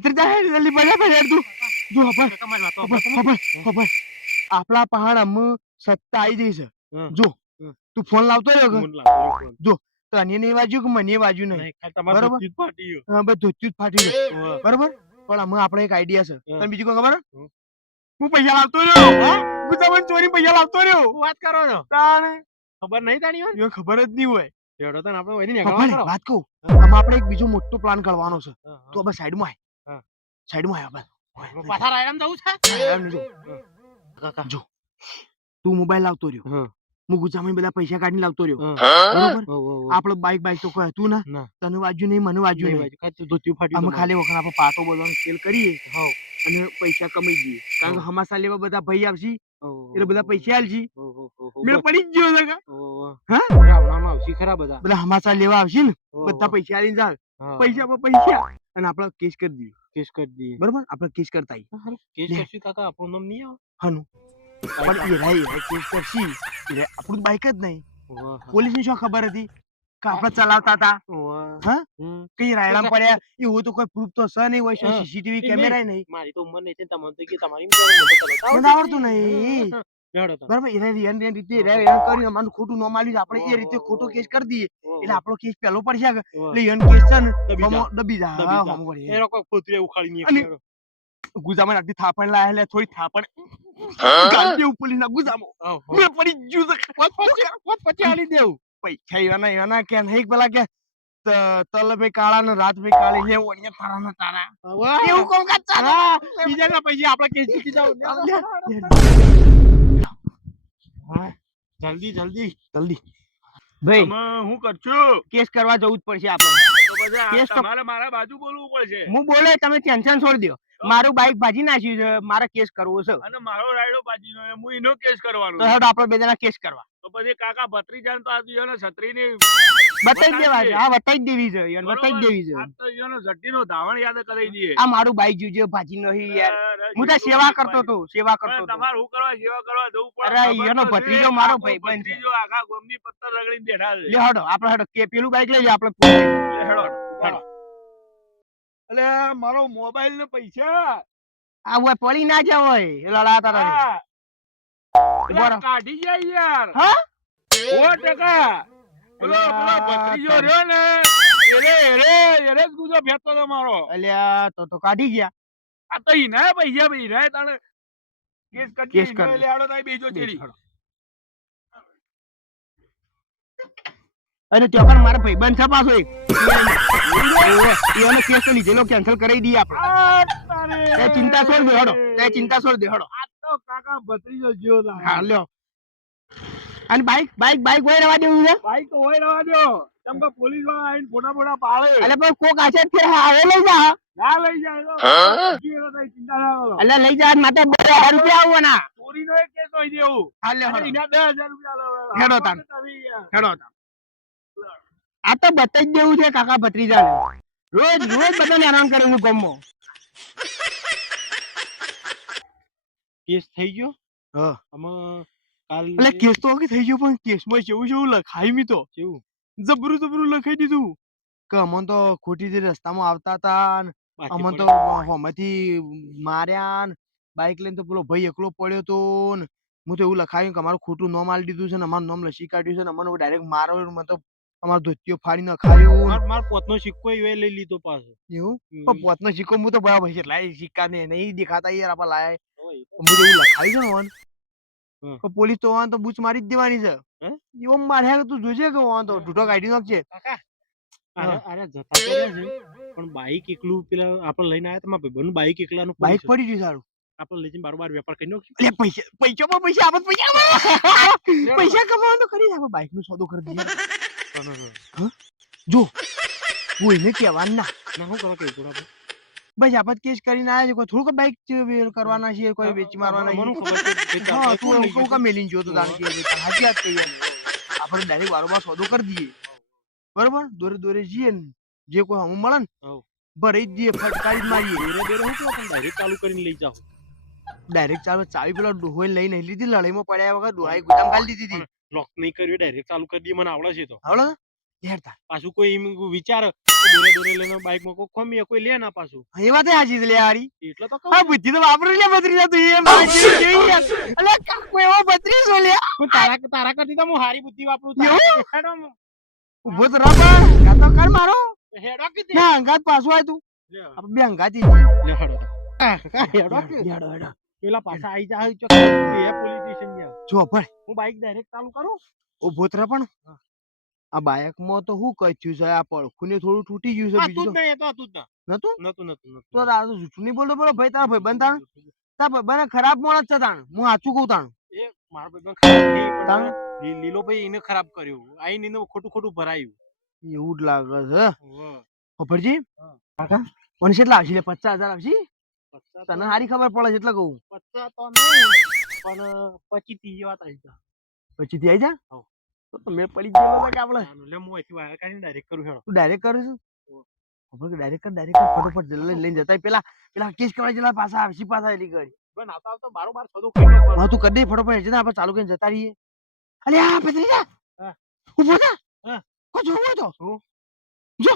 જલ્દી તું. જો આપણે પહાડ અમ સત્તા આવી જઈ છે. જો તું ફોન લાવતો રહ્યો જો તને નહીં બાજુ કે મને વાજ્યું નહીં? બરોબર. હા, બસ ધોત્યું જ ફાટી ગયું. બરોબર? પણ અમે આપણે એક આઈડિયા છે. તને બીજું કોઈ ખબર. હું પૈસા લાવતો રહ્યો. હું? તમને ચોરી પૈસા લાવતો રહ્યો. વાત કરો છો? તાણે. ખબર નહીં તાણી હોય? ખબર જ નહીં હોય. હેડો તને આપણે. વાત કહું. આમાં આપણે એક બીજો મોટો પ્લાન કરવાનો છે. તો હવે સાઈડમાં સાઈડમાં આવ્યા બસ પાછા રાયરામ જવું છે? જો કાકા. તું મોબાઈલ લાવતો રહ્યો. હા. ગુજામણ બધા પૈસા કાઢી લાવતો રહ્યો. બરોબર. આપણે બાઈક બાઈક તો કોઈ હતું ના. તને વાજ્યું નહીં મને વાજ્યું નહીં. ધોતિયું ફાટ્યું અમે ખાલી વખત આપણે પાટો બોલવાનું સેલ કરીએ અને પૈસા કમાઈ દઈએ કારણ કે હમાસા લેવા બધા ભાઈ આવશે. એટલે બધા પૈસા આલશે. ઓ, મેળ પડી જ ગયો છે કાં? ઓ, ઓ, ઓ. હા? આવશે ખરા બધા. બધા હમાસા લેવા આવશે ને બધા પૈસા આવીને જાય પૈસા પર પૈસા. અને આપણે કેસ કરી દઈએ. કેસ કરી દઈએ. બરોબર? આપણે કેસ કરતા. કેસ કરશું કાકા આપણું નામ નહીં આવે? હાનું. પણ એ રહી એ કેસ કરશી. એટલે આપણું બાઈક જ નહીં. ઓવા, પોલીસની શું ખબર હતી? કે આપણે ચલાવતા હતા. હા? કઈ રાયડામાં પડ્યા? એવું તો કોઈ પ્રૂફ તો છે નહીં હોય. સીસીટીવી કેમેરા નહીં. મારી તો ઉંમર નહીં છે તમને તો કે તમારી મને આવડતું નહીં. હા, હેડો તમે. એ રીતે એ એને કર્યું અમારું ખોટું ન માલ્યું આપણે એ રીતે ખોટો કેસ કરી દઈએ. એટલે આપણો કેસ પહેલો પડશે એટલે એનો કેસ છે ને દબી હમો જા. દબી જા. દબી હા, જા. વળી. એ લોકો પોતરી ઉખાડી નહીં ગુજામાં આટલી થાપણ લાયા એટલે થોડી થાપણ ગાંધી ઉપર ના ગુજામો. આવ, આવ. પડી જ ગયું પોત પોત પછી આલી દેવું. પૈસા એવાના એવાના કે નહીં પેલા કે તલ ભાઈ કાળા ને રાત ભાઈ કાળી લે ઓણિયા તારા ને તારા. એવું કોમ ચાલે? હા, બીજાના પૈસા આપણે કેસ જીતી જાવ હા. જલ્દી જલ્દી જલ્દી. ભાઈ હું કરશું? કેસ કરવા જવું જ પડશે આપણે. તમારે મારા બાજુ બોલવું પડશે. હું બોલે તમે ટેન્શન છોડી દો. મારું બાઈક ભાજી નાખ્યું છે મારે કેસ કરવો છે. અને મારો રાયડો બાજીનો નો હું એનો કેસ કરવાનો તો આપણે બે જણા કેસ કરવા. તો પછી કાકા ભત્રીજાને તો આ દિયોને છત્રીની બતાવી જ દેવા છે. હા બતાઈ દેવી છે. યાર બતાઈ દેવી છે. આ તો દિયોનો ઝટ્ટીનો ધાવણ યાદ કરાવી દઈએ. આ મારું બાઈક જોજો ભાજી નહીં યાર. હું તો સેવા કરતો તો સેવા કરતો તો તમારે હું કરવા સેવા કરવા જવું પડે? અરે, એનો ભત્રીજો મારો ભાઈ બન છે. ભત્રીજો આખા ગામની પત્તર રગડીને બેઠા છે. લે હડો આપણે હડો કે પેલું બાઈક લઈ આપણે લે, હડો હેડો અલે મારો મોબાઈલ ને પૈસા. આ હોય પડી ના જાય હોય. લડાતા અલા, રહો. કાઢી જાય યાર. હા? સો ટકા. પેલો પેલો ભત્રીજો રહ્યો ને એરે એરે એરે જ ગુજો ફેંકતો હતો મારો. અલ્યા તો તો કાઢી ગયા. આ તો ઈના પૈસા ભાઈ ઈના તાણે કેસ કરી કેસ કરી. લે તાઈ બેજો ચેડી અને ત્યાં પણ મારા ભાઈબંધ છે પાછો એક. એનો કેસ તો લીધેલો કેન્સલ કરી દઈએ આપણે. ચિંતા છોડ દે હડો. તે ચિંતા છોડ દે હડો. કાકા ભત્રીજો જ્યો તારે. હા લ્યો અને બાઈક બાઈક બાઈક હોય રવા દેવું છે બાઈક તો હોય રવા દ્યો. કેમ કે પોલીસવાળા આઈને ફોટા ફોટા પાડે એટલે પણ કોક આશે કે આવે લઈ જા ના લઈ જાય ચિંતા ના કરો. એટલે લઈ જા માટે બે હજાર રૂપિયા ચોરી નો એક કેસ હોય દેવું હા લ્યો બે હજાર રૂપિયા લાવવાના. હેડો તાન. તમે. હેડો તાન. આ તો બતાઈ દેવું છે કાકા ભત્રીજા રોજ રોજ બધાને હેરાન કરે હું ગમો કેસ થઈ ગયો? હા. આમાં કાલ એટલે કેસ તો થઈ ગયો પણ કેસમાં જેવું જેવું લખાય મી તો. કેવું? જબરું જબરું લખાઈ દીધું. કે અમન તો ખોટી રીતે રસ્તામાં આવતા હતા અમન તો હોમેથી માર્યા ને બાઈક લઈને તો પેલો ભાઈ એકલો પડ્યો તો ને હું તો એવું લખાયું કે અમારું ખોટું નામ આલી દીધું છે ને અમારું નામ લસી કાઢ્યું છે ને અમને ડાયરેક્ટ મારો મતલબ અમારો ધોતિયો ફાડી નખાયો માર માર પોતનો સિક્કો એ લઈ લીધો પાછો. એવું? પણ પોતનો સિક્કો હું તો બરાબર છે લાય સિક્કા ને નહીં દેખાતા યાર આપણે લાય હું છે ઓન તો પોલીસ તો ઓન તો બૂચ મારી જ દેવાની છે. એવો મારે તું જોજે કે ઓન તો કાઢી નાખજે. અરે જતા પણ બાઈક એકલું પેલા આપણે લઈને આવ્યા તમારા ભાઈબંધનું બાઈક એકલાનું બાઈક પડી ગયું સારું. આપણે લઈ જઈને બારોબાર વેપાર કરી નાખ્યો એટલે પૈસા પૈસા પર પૈસા આપત પૈસા. પૈસા કમાવાનું તો કરી આપણે બાઈક નો સોદો કરી દઈએ. જો કોઈને કહેવાનું ના. ના શું કરો કે બસ આપત કેસ કરીને આવ્યા છે કોઈ થોડુંક બાઈક કરવાના છે કોઈ વેચી મારવાના છે? હા તું એવું? કા મેલીને જોતો તાણ કે હાજી વાત કહીએ આપણે ડાયરેક્ટ બારોબાર સોદો કરી દઈએ. બરોબર? દોરે દોરે જઈએ ને જે કોઈ હમ મળે ને હઉ. ભરી જ દઈએ ફટકારી મારીએ. દોરે દોરે હું કરો ડાયરેક્ટ ચાલુ કરીને લઈ જાઓ. ડાયરેક્ટ ચાલુ ચાવી પેલા ડોહોઈ લઈ નહીં લીધી લડાઈમાં પડ્યા વગર ડોહાઈ ગોદામ ખાલી દીધી લોક નહીં કર્યું ડાયરેક્ટ ચાલુ કરી દઈએ મને આવડે છે તો. આવડે હેડતા પાછું કોઈ એમ વિચાર કે દોરે દોરે બાઈકમાં કોઈ ખોમીએ કોઈ લે ના પાછું. એ વાત હાજી લે હારી. એટલે તો કહું બુદ્ધિ તો વાપરી લે બત્રી તું એ માર જેવી અલે કાકો એવો બત્રી છો લે? પણ તારા તારા કરતી તો હું હારી બુદ્ધિ વાપરું છું. હેડો ઊભો તો રબર ગાતો કર મારો. હેડો કીધી. ના અંગાત પાછો આય તું. આપણે બે અંગાતી લે હેડો તો. હા, હા, હેડો હેડો હેડો. પેલા પાછા આઈ જાય ચોક પોલીસ સ્ટેશન ગયા જો પણ હું બાઈક ડાયરેક્ટ ચાલુ કરું. ઊભો તો પણ હા. આ બાઇકમાં તો શું કચ્યું છે? આ પડખું ને થોડું તૂટી ગયું છે બીજું નહીં તો હતું જ નતું નતું નતું તો તાર તો જૂઠું નહીં બોલતો બોલો ભાઈ તારા ભાઈબંધ તાણ? તારા ભાઈબંધ ખરાબ માણસ છે તાણ. હું સાચું કહું તાણ? એ મારા ભાઈબંધ ખરાબ નહીં, પણ તાણ? લીલો ભાઈ એને ખરાબ કર્યું. આઈને એને ખોટું ખોટું ભરાયું. એવું જ લાગે છે. ખબરજી કાકા મને કેટલા આવશે? પચાસ હજાર આવશે? તને સારી ખબર પડે છે એટલે કહું. પચાસ તો નહીં, પણ પચીસ ત્રીસ જેવા થઈ થી આવી જા? મેળ પડી ગયો કે આપણે લે હું અહીંથી વાયર કાઢીને ડાયરેક્ટ કરું હેડો. તું ડાયરેક્ટ કરું છું. કે ડાયરેક્ટ કર ડાયરેક્ટ ફટાફટ જલ્દી લઈને જતા પેલા પેલા કેસ કરવા જેલા પાછા આવશે પાછા એલી ગઈ પણ આવતા આવતા મારો સદો કરી. હા તું કદી ફટાફટ જતા આપણે ચાલુ કરીને જતા રહીએ અલે આ પતરી હા. ઊભો થા હા. કોઈ જોવું તો? જો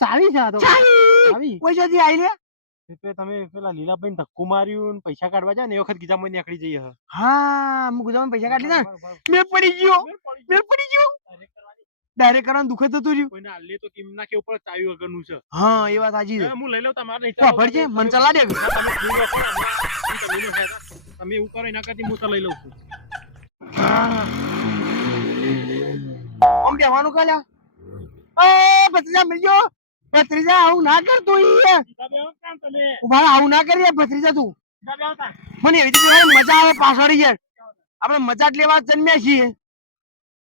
ચાવી જા તો ચાવી કોઈ જદી આઈ લે એટલે તમે પેલા લીલાભાઈ ધક્કો માર્યું પૈસા કાઢવા જાય ને એ વખત ગીજામાં નીકળી જઈએ હા. હું ગુજામાં પૈસા કાઢી લીધા. મેં પડી ગયો. મેં પડી ગયો. ડાયરેક્ટ કરવાનું. દુખે થતું રહ્યું. કોઈને હાલે તો કેમ ના કે ઉપર ચાવી વગરનું છે. હા એ વાત સાચી છે. હું લઈ લઉં તમારે નહીં. ભરજે તમે- મને ચલા દે તમે એવું કરો એના કરતી હું તો લઈ લઉં છું. આમ બેહવાનું કાલ્યા એ ભત્રીજા મળ્યો ભત્રીજા આવું ના કર તું ઈ. ઊભા આવું ના કરીએ ભત્રીજા તું. મને એવી રીતે મજા આવે પાછળ યાર આપણે મજા જ લેવા જન્મ્યા છીએ.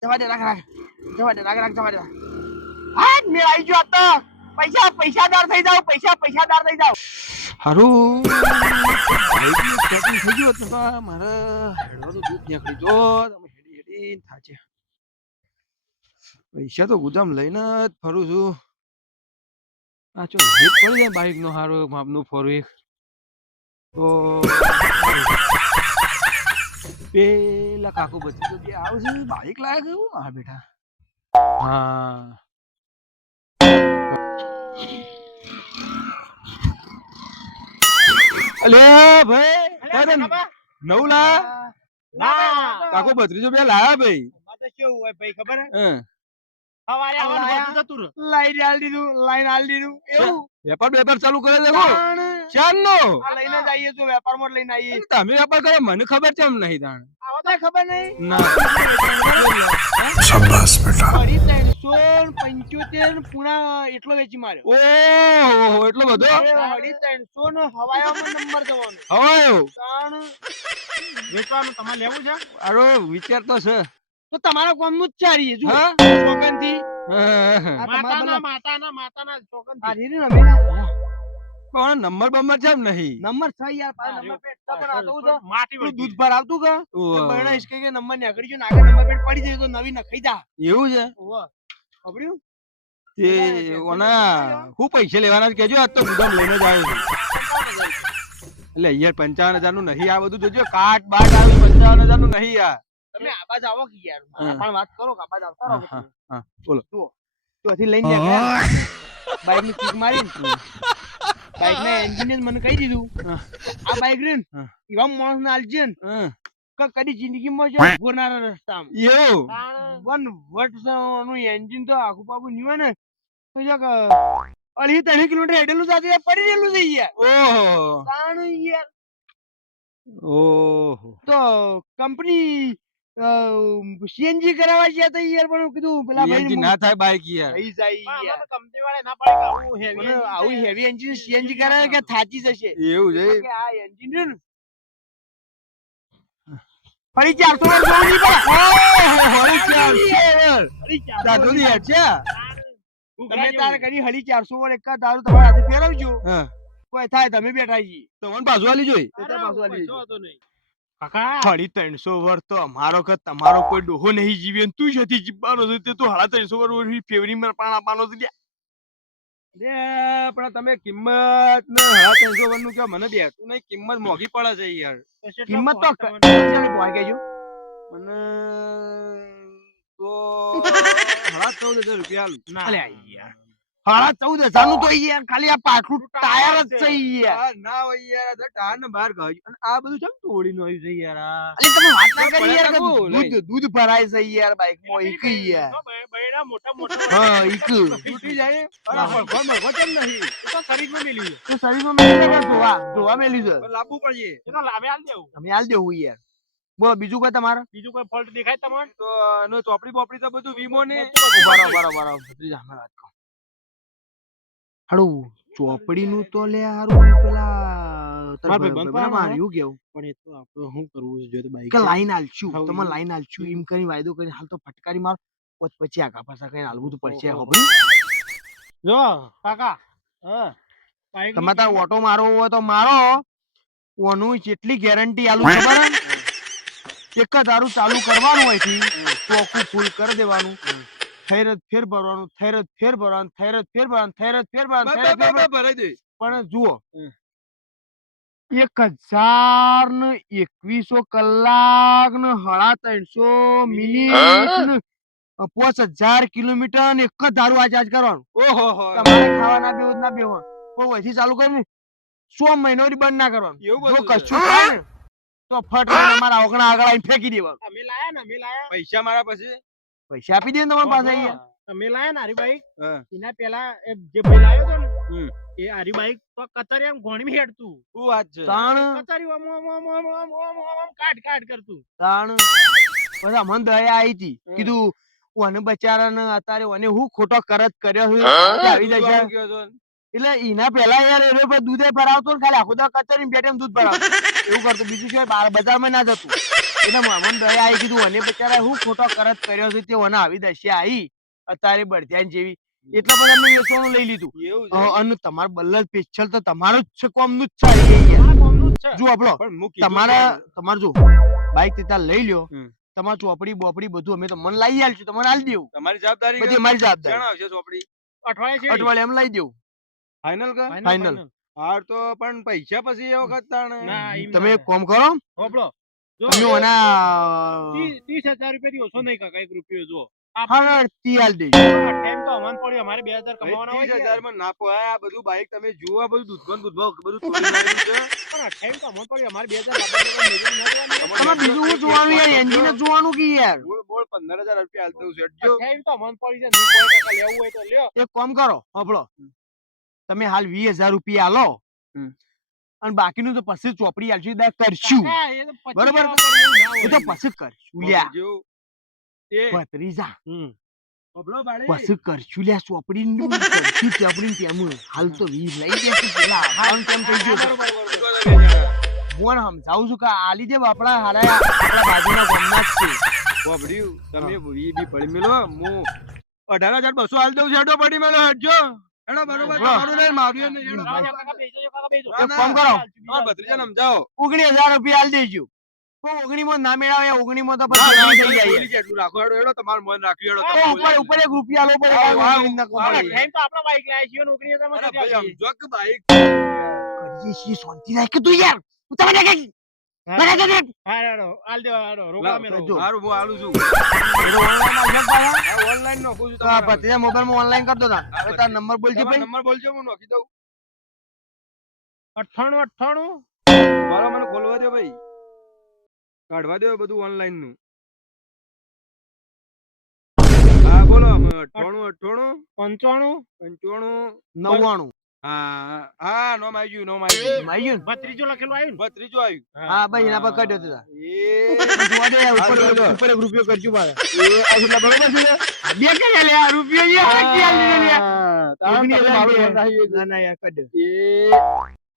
જવા દે રાખ રાખ. જવા દે રાખ રાખ જવા દે. હા મેળ આવી ગયો તો. પૈસા પૈસાદાર થઈ જાવ પૈસા પૈસાદાર થઈ જાવ હારું. થઈ ગયું તો મારે હેડવાનું દૂધ નીકળી જો તમે હેડી હેડી થાચે પૈસા તો ગુજામ લઈને જ ફરું છું. આ ચો હેડ પડી જાય બાઈક નો હારો માપનું ફોર એક તો પેલા કાકુ બચી તો કે આવશે બાઈક લાગે કેવું હા? બેટા. હા. અલે ભાઈ બાબા, નવ લા ના. કાકો બત્રીસો બે લાયા ભાઈ. તો કેવું હોય ભાઈ ખબર હે? હં. સવારે આવવાનું બધું જતું રહે. લાઈન આલ દીધું લાઈન આલ દીધું. એવું. વેપાર વેપાર ચાલુ કરે દેખો ચાંદનો આ લઈને જ આવીએ તો વેપારમાં જ લઈને આવીએ તમે વેપાર કરો મને ખબર છે એમ નહીં તાણ. આવો ખબર નહીં. ના. ફરી ત્રણસો પંચોતેર પૂણા એટલો વેચી માર્યો. ઓહો એટલો બધો? હવે ત્રણસો ને હવાયામાં નંબર જવાનો. હવે તાણ. વેચવાનું તમારે લેવું છે? અરે વિચાર તો છે. તો તમારા કોમનું જ ચારીએ જો. આ માતાના માતાના માતાના આ ને અમે પણ નંબર બંબર છે નહીં. નંબર છ યાર તો. માટી દૂધ આવતું કે? કે ગયો ને આગળ નંબર પેટ પડી જાય તો નવી નખાઈ જા. એવું છે? ઓવા તે ઓના હું પૈસા લેવાના કેજો આજ તો બધા લઈને જ આવ્યો એટલે યાર પંચાવન હજારનું નહીં આ બધું જોજો કાટ બાટ આવી પંચાવન હજારનું નહીં યાર તમે આબાજ આવો કે યાર? પણ વાત કરો કે આબાજ આવતા રહો હા, બોલો. જુઓ ત્યાંથી લઈને નીકળ્યા. બાઈકની કિક મારી બાઈક ના એન્જિનિયર મને કહી દીધું. આ બાઈક રે એવા માણસ ને આલજે ને હં. કે કદી જિંદગીમાં જો ગોનારા રસ્તામાં. એવું? વન વટનું એન્જિન તો આખું પાકું નીવે ને તો જો અઢી ત્રણ કિલોમીટર હેડેલું સાથે પડી રહેલું છે યાર. ઓહો. તાણ યાર. ઓહો. તો કંપની સીએનજી કરાવવા ગયા તો યાર પણ કીધું પેલા ભાઈ ના થાય બાઈક યાર. થઈ જાય તો કંપનીવાળાએ ના પાડી કે આવું હેવી એન્જિન સીએનજી કરાવે કે થાચી જશે? એવું છે. કે આ એન્જિન ફરી ચારસો તમે તારે કરી હળી ચારસો વાર એકા દારૂ તમારા હાથે ફેરવજો. કોઈ થાય તમે બેઠા આલી જોઈ. તો આલી કશો દેજો. વાંધો નહીં. કાકા ત્રણસો વર્ષ તો અમારો કે તમારો કોઈ ડોહો નહીં જીવે તું જતી જીવવાનો છે તે તું હળા ત્રણસો વર્ષ ફેવરી માં પાણ આપવાનો છે પણ તમે કિંમત ને હા ત્રણસો વનનું મને બેઠું નહીં કિંમત મોંઘી પડે છે યાર કિંમત તો ફોન ક- તમને? ચાલો ભોય કહેજો. મને તો હળા ચૌદ હજાર રૂપિયા ના, યાર. સાડા ચૌદ હજારનું તો યાર ખાલી આ પાછલું ટાયર જ છે. યાર. ના હોય યાર ટાયર ને બહાર કાઢ્યું. અને આ બધું ચમ તોડીને આવ્યું છે યાર અલી તમે વાત ના કરી યાર દૂધ દૂધ ભરાય છે યાર બાઈકમાં પેલી એક યાર. બૈડા મોટા મોટા હા, ઈક. તૂટી જાય. અને ભગવાન ભગવાન કેમ નહીં. તો શરીરમાં મેલ્યું છે. તો શરીરમાં મેલી દે જોવા જોવા મેલી છે? લાવવું પડશે તો લાવે હાલ દેવું. તમે હાલ દેવું યાર. બોલો બીજું કોઈ તમારે? બીજું કોઈ ફોલ્ટ દેખાય તમારે? તો ચોપડી બોપડી તો બધું વીમો ને. બરાબર બરાબર ભત્રીજા અમે વાત કહો હારું ચોપડીનું તો લે હારું પેલા તારા મારા ભાઈ ભાઈ- બંધ ભાઈ પાડે માર્યું કેવું? પણ એ તો આપણે શું કરવું છે જો તો બાઈક લાઈન હાલશું તમે. લાઈન હાલશું એમ કરી વાયદો કરીને હાલ તો ફટકારી માર પછી પછી આગા પાછા કઈ હાલવું તો પડશે ઓહો. જો કાકા હા તમે તાર ઓટો મારવો હોય તો મારો ઓનું જેટલી ગેરંટી આલું ખબર એક જ હારું ચાલુ કરવાનું હોયથી ચોખ્ખું ફૂલ કરી દેવાનું. થૈરત ફેર ભરવાનું થૈરત ફેર ભરવાનું થૈરત ફેર ભરવાનું થૈરત ફેર ભરવાનું ફેર ભરવાનું. ભરાઈ દે. પણ જુઓ એક હજાર ને એકવીસો કલાક ને હળા ત્રણસો મિનિટ પાંચ હજાર કિલોમીટર ને એક જ દારૂ આજ આજ કરવાનું. ઓહો હો. તમારે ખાવા ના બેવું ના બેવું. પણ વહીથી ચાલુ કરીને સો મહિનો બંધ ના કરવાનું. એવું જો કશું થાય ને તો ફટ મારા અમારા ઓગણા આગળ આવીને ફેંકી દેવાનું. અમે લાયા ને અમે લાયા. પૈસા મારા પછી? પૈસા આપી દે તમારી પાસે અહીંયા. તમે લાયા ને હરીભાઈ એના પેલા જે ભાઈ લાવ્યો હતો ને એ હરીભાઈ તો કતારી આમ ઘોણી હેડતું. શું વાત છે? તાણ. કતારી આમ આમ આમ આમ આમ આમ આમ કાટ કાટ કરતું. તાણ. બધા મન દયા આવી હતી. કીધું ઓને બચારાને અત્યારે ઓને હું ખોટો કરત કર્યો છે. આવી જશે. એટલે એના પેલા યાર એને પર દૂધે ભરાવતો ખાલી આખો દા કચરી બેઠે દૂધ ભરાવતો. એવું કરતો. બીજું છે બજારમાં ના જતું. એટલે મામા દયા આવી કીધું અને બચારા હું ખોટો કરત કર્યો છે તે ઓને આવી દશા આવી અત્યારે બળધ્યાન જેવી. એટલે પણ અમે વેચવાનું લઈ લીધું. છે? અને તમારું બલ્લર પેશલ તો તમારું જ છે કોમનું જ છે જ છે. જુઓ આપણો. તમારા તો. જો બાઈક તે લઈ લ્યો. તમાર ચોપડી બોપડી બધું અમે તો મને લાવી આલશું તમને આલી દેવું. તમારી જવાબદારી બધી અમારી જવાબદારી. જણાવ છે ચોપડી. અઠવાડિયે છે અઠવાડિયે એમ લઈ દેવું. ફાઇનલ કા? Final, final. final. હાર તો પણ પૈસા પછી એ વખત તાણે. તમે કોમ કરો. હોભળો. તમે ઓના ત્રીસ હજાર રૂપિયા થી ઓછો નહીં કાકા એક કામ કરો હબળો તમે હાલ વીસ હજાર રૂપિયા લો અને બાકીનું તો પછી ચોપડી આલશું દા કરશું કાકા, એ તો પછી બરોબર? એ તો પછી કરશું લ્યા ભત્રીજા હમ. હોભળો બાળી. પછી કરશું લ્યા ચોપડી નું કરશું ચોપડી તેમ હાલ તો વીસ લઈ જશે પેલા આવવાનું કેમ થઈ ગયું છે? બરોબર, બરોબર. જુઓ તમે જરા. હું એને સમજાવું છું કે આલી દે આપણા હારા આપણા બાજુના ગામના જ છે હોભળ્યું? તમે વી બી પડી મેલો હું અઢાર હજાર બસો હાલ દઉં છે પડી મેલો હેડજો એડો બરોબર મારું નહીં ઓગણીમાં ના મેળાવે ઓગણીમાં તો પછી થઈ મન રાખ્યું ઉપર ઉપર એક રૂપિયા લો શાંતિ રાખ તું યાર. ઉતાવળ ઓનલાઈન કરતો તાર. નંબર બોલજો નંબર બોલજો હું નોખી અઠાણું અઠાણું મારો મને ખોલવા ભાઈ. કાઢવા દે બધું ઓનલાઈનનું. હા બોલો. અઠાણું અઠાણું પંચાણું? પંચાણું. નવ્વાણું. હા હા નોમ આવી ગયું નોમ આવી લખેલું આવ્યું આવ્યું હા. ભાઈ એના ઉપર ઉપર બે કે લે આ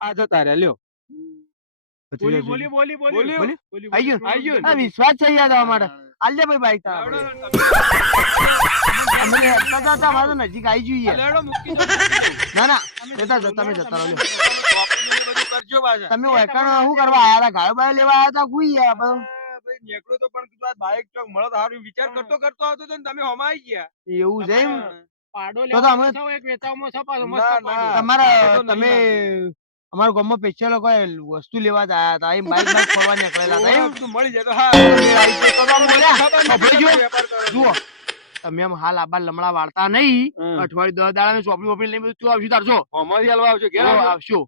આ જતા રે લ્યો. બોલી બોલી વિશ્વાસ થઈ યાદ આવવા માટે. આલ્યા ભાઈ ભાઈ તા અમે ગયા એવું છે એમ? પાડો લેવા તમે અમારા ગામમાં પેચા લોકો વસ્તુ લેવા હતા. એમ બાઈક ફરવા નીકળેલા જાય જુઓ. તમે આમ હાલ આબા લમડા વાળતા નહીં. અઠવાડિયું દસ દાડા ચોપડી વોપડી લઈને બધું તું આવશું તારશો અમારી હાલવા આવજો ઘેર આવશો.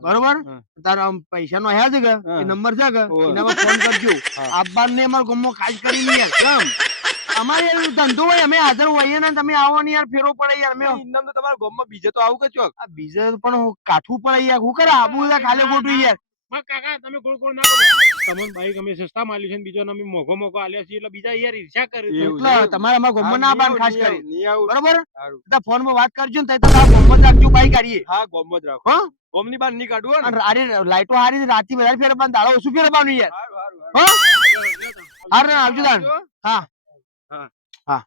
બરોબર? તારા આમ પૈસા નો હે છે કે એ નંબર છે કે એના પર ફોન કરજો. આબા આબાર ને અમારા ગમો ખાસ કરી લઈએ કેમ? અમારે ધંધો હોય અમે હાજર હોઈએ ને તમે આવો ને યાર ફેરો પડે યાર અમે ઇન્દમ તો તમારા ગામમાં બીજે તો આવું કે ચોક આ બીજે પણ કાઠું પડે યાર. હું કરે આબુ ખાલી ખોટું યાર. કાકા તમે ગોળ ગોળ ના કરો. તમને બાઈક અમે સસ્તા માલ્યું છે બીજો અમે મોઘો મોઘો આલ્યા છીએ એટલે બીજા યાર ઈર્ષ્યા કરે એટલે તમારે અમારા ના આવવાનું ખાસ કરી. બરોબર? તો ફોનમાં વાત કરજો ને તો તારા રાખજો બાઈક કાઢીએ હા ગામમાં જ રાખો. હા? ગામની બહાર નહીં કાઢવું ને? અને લાઈટો હારી રાતી વધારે ફેરવવાનું દાડો ઓછું યાર. હારું, હારું, હારું. હા? હાર આવજો દાન હા. હા. હા.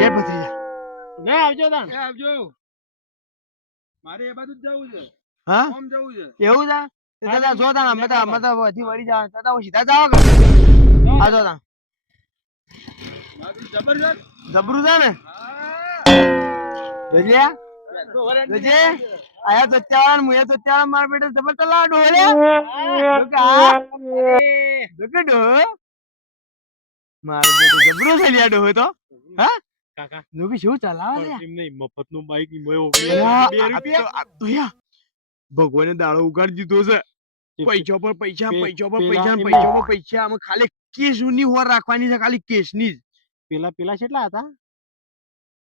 બે ભત્રીજા ના આવજો દાન આવજો. મારે એ બાજુ જવું છે. હા? જવું છે. એવું છે? તે તો તાર જો તાન અમે તો અમે તો વધી વળી જાવ તો તો સીધા જાવ આ જો. મારું જબરજસ્ત. જબરું છે ને? હા. જોજે. જોજે. આયા તો ચાર મુયા તો ચાર માર બેટો જબર તલા ડોલે જો કે આ જો કે ડો. મારો બેટો જબરો છે લ્યા ડો તો. હા? કાકા. શું ચલાવે છે એમ નહીં બાઈકની મોય અલા, આ રૂપિયા તો- આ તો યા. ભગવાને દાડો ઉગાડી દીધો છે. પૈસા પર પૈસા પૈસા પર પૈસા પૈસા પર પૈસા આમાં ખાલી કેસની હોર રાખવાની છે ખાલી કેસની જ. પેલા પેલા કેટલા હતા?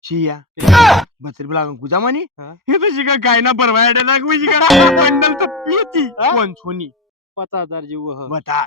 જીયા. બત્રી પેલા ગુજામાની એ તો શીખા ગાયના ભરવા હેડે નાખવી શીખા બંડલ તો પીતી? પાંચસો ની પચાસ હજાર જેવું હ બતા